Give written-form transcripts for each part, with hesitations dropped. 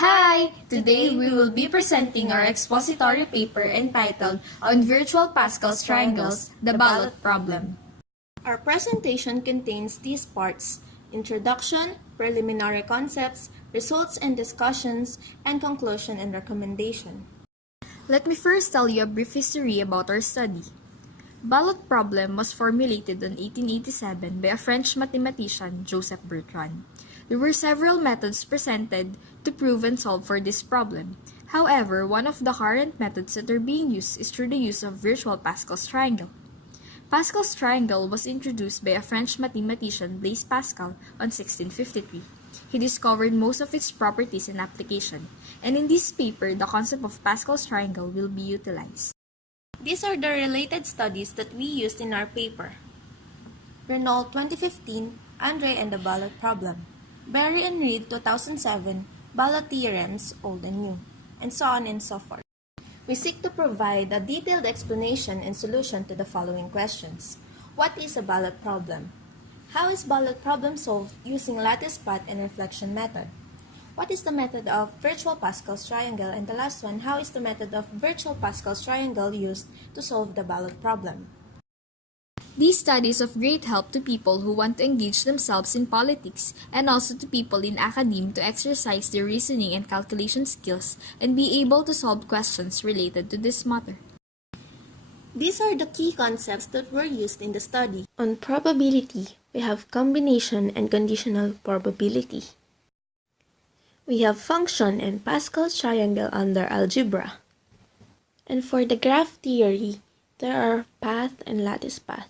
Hi! Today we will be presenting our expository paper entitled On Virtual Pascal's Triangles, the Ballot Problem. Our presentation contains these parts: introduction, preliminary concepts, results and discussions, and conclusion and recommendation. Let me first tell you a brief history about our study. Ballot problem was formulated in 1887 by a French mathematician, Joseph Bertrand. There were several methods presented to prove and solve for this problem. However, one of the current methods that are being used is through the use of virtual Pascal's triangle. Pascal's triangle was introduced by a French mathematician, Blaise Pascal, on 1653. He discovered most of its properties and application, and in this paper, the concept of Pascal's triangle will be utilized. These are the related studies that we used in our paper: Renault 2015, Andre and the Ballot Problem; Berry and Reed 2007, Ballot Theorems, Old and New, and so on and so forth. We seek to provide a detailed explanation and solution to the following questions. What is a ballot problem? How is ballot problem solved using lattice path and reflection method? What is the method of virtual Pascal's triangle? And the last one, how is the method of virtual Pascal's triangle used to solve the ballot problem? These studies are of great help to people who want to engage themselves in politics and also to people in academia to exercise their reasoning and calculation skills and be able to solve questions related to this matter. These are the key concepts that were used in the study. On probability, we have combination and conditional probability. We have function and Pascal's triangle under algebra. And for the graph theory, there are path and lattice path.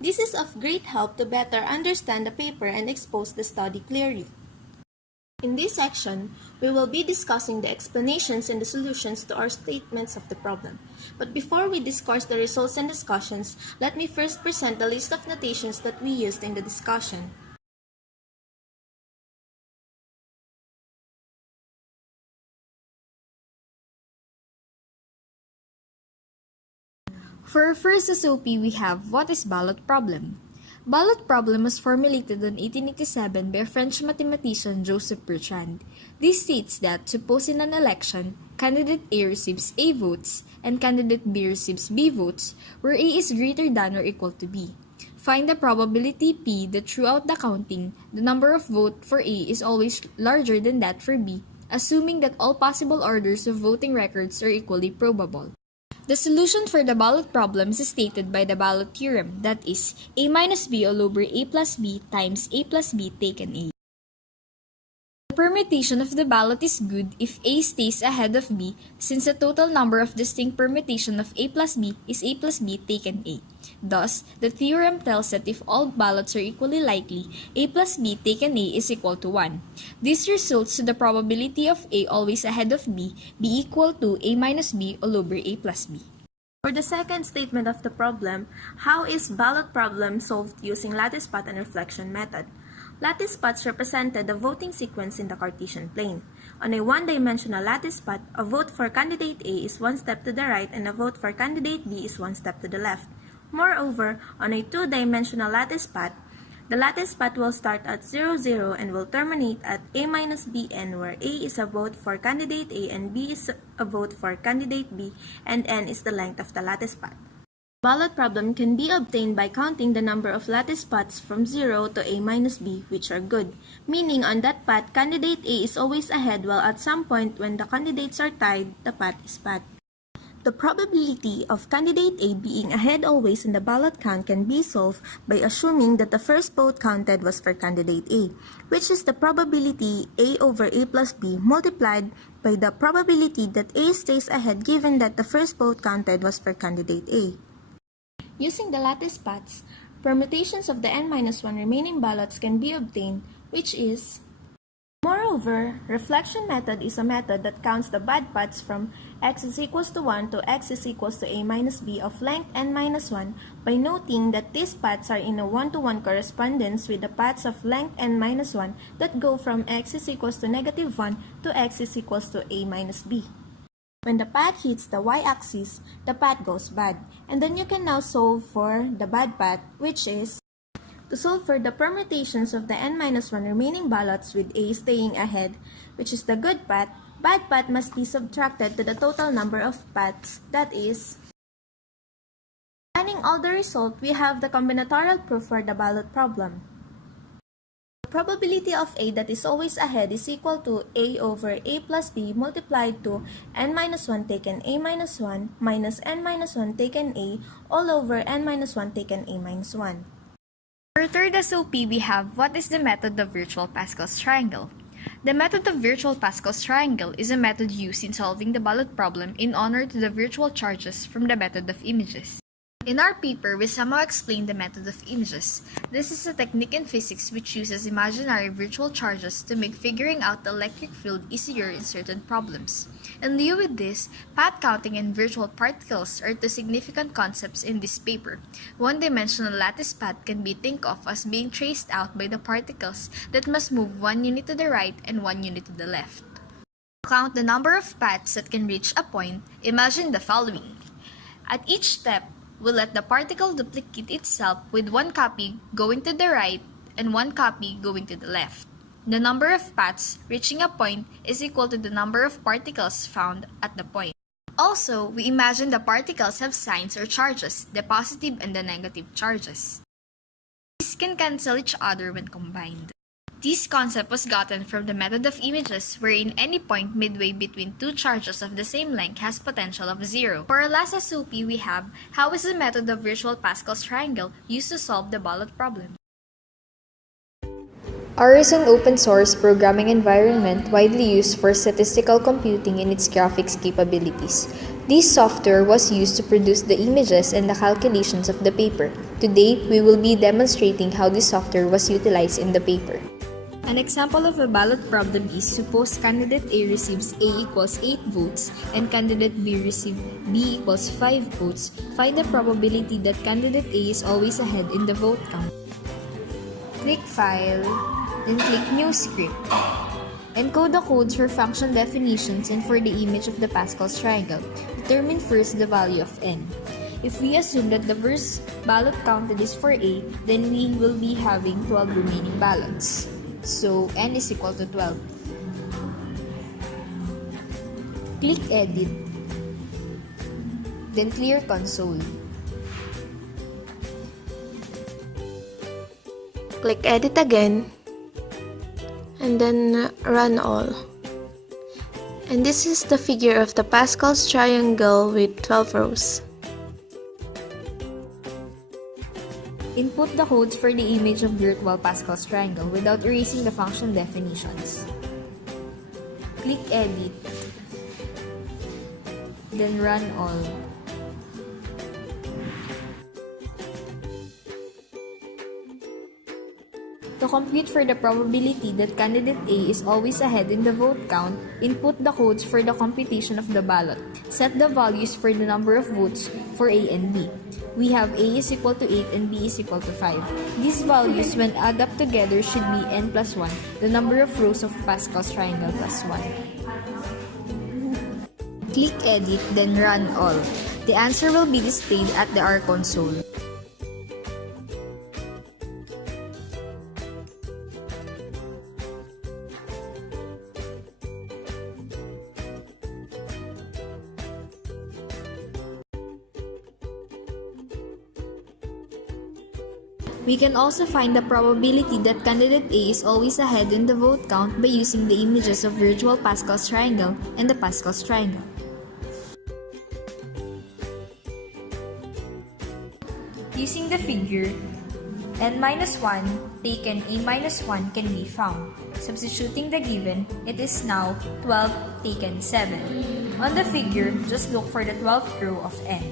This is of great help to better understand the paper and expose the study clearly. In this section, we will be discussing the explanations and the solutions to our statements of the problem. But before we discuss the results and discussions, let me first present the list of notations that we used in the discussion. For our first SOP, we have what is ballot problem. Ballot problem was formulated in 1887 by a French mathematician, Joseph Bertrand. This states that, suppose in an election, candidate A receives A votes and candidate B receives B votes, where A is greater than or equal to B. Find the probability P that throughout the counting, the number of votes for A is always larger than that for B, assuming that all possible orders of voting records are equally probable. The solution for the ballot problem is stated by the ballot theorem, that is, A minus B all over A plus B times A plus B taken A. The permutation of the ballot is good if A stays ahead of B, since the total number of distinct permutation of A plus B is A plus B taken A. Thus, the theorem tells that if all ballots are equally likely, A plus B taken A is equal to 1. This results to the probability of A always ahead of B be equal to A minus B all over A plus B. For the second statement of the problem, how is ballot problem solved using lattice path and reflection method? Lattice paths represented the voting sequence in the Cartesian plane. On a one-dimensional lattice path, a vote for candidate A is one step to the right and a vote for candidate B is one step to the left. Moreover, on a two-dimensional lattice path, the lattice path will start at 0, 0 and will terminate at A minus Bn, where A is a vote for candidate A and B is a vote for candidate B, and n is the length of the lattice path. Ballot problem can be obtained by counting the number of lattice paths from 0 to A minus B, which are good, meaning on that path, candidate A is always ahead, while at some point when the candidates are tied, the path is path. The probability of candidate A being ahead always in the ballot count can be solved by assuming that the first vote counted was for candidate A, which is the probability A over A plus B multiplied by the probability that A stays ahead given that the first vote counted was for candidate A. Using the lattice paths, permutations of the n-1 remaining ballots can be obtained, which is... Moreover, reflection method is a method that counts the bad paths from x is equals to 1 to x is equals to A minus B of length n-1 by noting that these paths are in a 1-to-1 correspondence with the paths of length n-1 that go from x is equals to negative 1 to x is equals to A minus B. When the path hits the y-axis, the path goes bad, and then you can now solve for the bad path, which is To solve for the permutations of the n-1 remaining ballots with A staying ahead, which is the good path, bad path must be subtracted to the total number of paths, that is, combining all the result, we have the combinatorial proof for the ballot problem. The probability of A that is always ahead is equal to A over A plus B multiplied to n-1 taken A-1 minus n-1 taken A all over n-1 taken A-1. For third SOP, we have what is the method of virtual Pascal's triangle. The method of virtual Pascal's triangle is a method used in solving the ballot problem in honor to the virtual charges from the method of images. In our paper, we somehow explain the method of images. This is a technique in physics which uses imaginary virtual charges to make figuring out the electric field easier in certain problems. In lieu with this, path counting and virtual particles are two significant concepts in this paper. One-dimensional lattice path can be think of as being traced out by the particles that must move 1 unit to the right and 1 unit to the left. To count the number of paths that can reach a point, imagine the following. At each step, we'll let the particle duplicate itself with 1 copy going to the right and 1 copy going to the left. The number of paths reaching a point is equal to the number of particles found at the point. Also, we imagine the particles have signs or charges, the positive and the negative charges. These can cancel each other when combined. This concept was gotten from the method of images wherein any point midway between two charges of the same length has potential of 0. For our last SOP, we have how is the method of virtual Pascal's triangle used to solve the ballot problem. R is an open-source programming environment widely used for statistical computing in its graphics capabilities. This software was used to produce the images and the calculations of the paper. Today, we will be demonstrating how this software was utilized in the paper. An example of a ballot problem is suppose candidate A receives A equals 8 votes and candidate B receives B equals 5 votes. Find the probability that candidate A is always ahead in the vote count. Click File, then click New Script. Encode the codes for function definitions and for the image of the Pascal's triangle. Determine first the value of n. If we assume that the first ballot counted is for A, then we will be having 12 remaining ballots. So, n is equal to 12. Click Edit. Then clear console. Click Edit again. And then run all. And this is the figure of the Pascal's triangle with 12 rows. Input the codes for the image of virtual Pascal's triangle without erasing the function definitions. Click Edit. Then run all. To compute for the probability that candidate A is always ahead in the vote count, input the codes for the computation of the ballot. Set the values for the number of votes for A and B. We have A is equal to 8 and B is equal to 5. These values, when added up together, should be n plus 1, the number of rows of Pascal's triangle plus 1. Click Edit, then run all. The answer will be displayed at the R console. We can also find the probability that candidate A is always ahead in the vote count by using the images of virtual Pascal's triangle and the Pascal's triangle. Using the figure, n-1 taken A-1 can be found. Substituting the given, it is now 12 taken 7. On the figure, just look for the 12th row of n.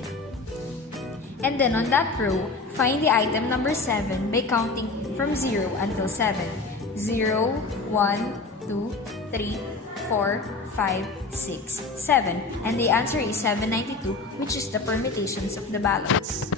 And then on that row, find the item number 7 by counting from 0 until 7. 0, 1, 2, 3, 4, 5, 6, 7. And the answer is 792, which is the permutations of the ballots.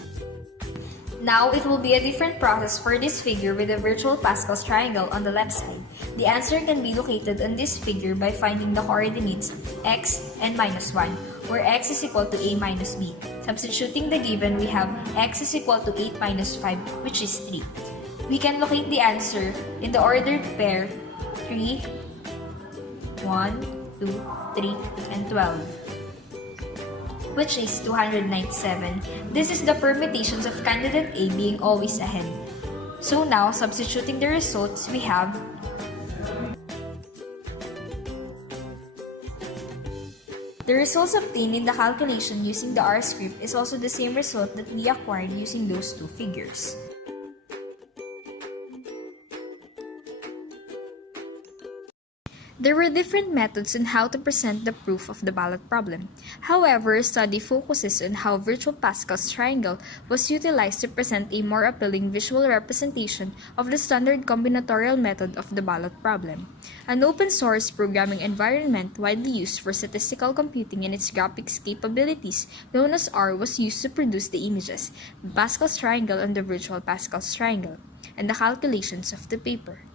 Now, it will be a different process for this figure with the virtual Pascal's triangle on the left side. The answer can be located on this figure by finding the coordinates x and minus 1, where x is equal to a minus b. Substituting the given, we have x is equal to 8 minus 5, which is 3. We can locate the answer in the ordered pair 3, 1, 2, 3, and 12, which is 297. This is the permutations of candidate A being always ahead. So now, substituting the results, we have the results obtained in the calculation using the R script is also the same result that we acquired using those two figures. There were different methods on how to present the proof of the ballot problem. However, study focuses on how virtual Pascal's triangle was utilized to present a more appealing visual representation of the standard combinatorial method of the ballot problem. An open-source programming environment widely used for statistical computing and its graphics capabilities, known as R, was used to produce the images, Pascal's triangle and the virtual Pascal's triangle, and the calculations of the paper.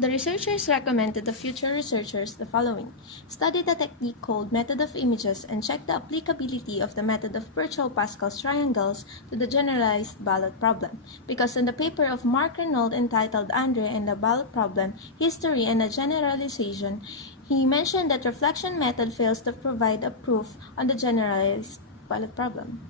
The researchers recommend to the future researchers the following. Study the technique called method of images and check the applicability of the method of virtual Pascal's triangles to the generalized ballot problem. Because in the paper of Mark Renaud entitled Andre and the Ballot Problem, History and a Generalization, he mentioned that reflection method fails to provide a proof on the generalized ballot problem.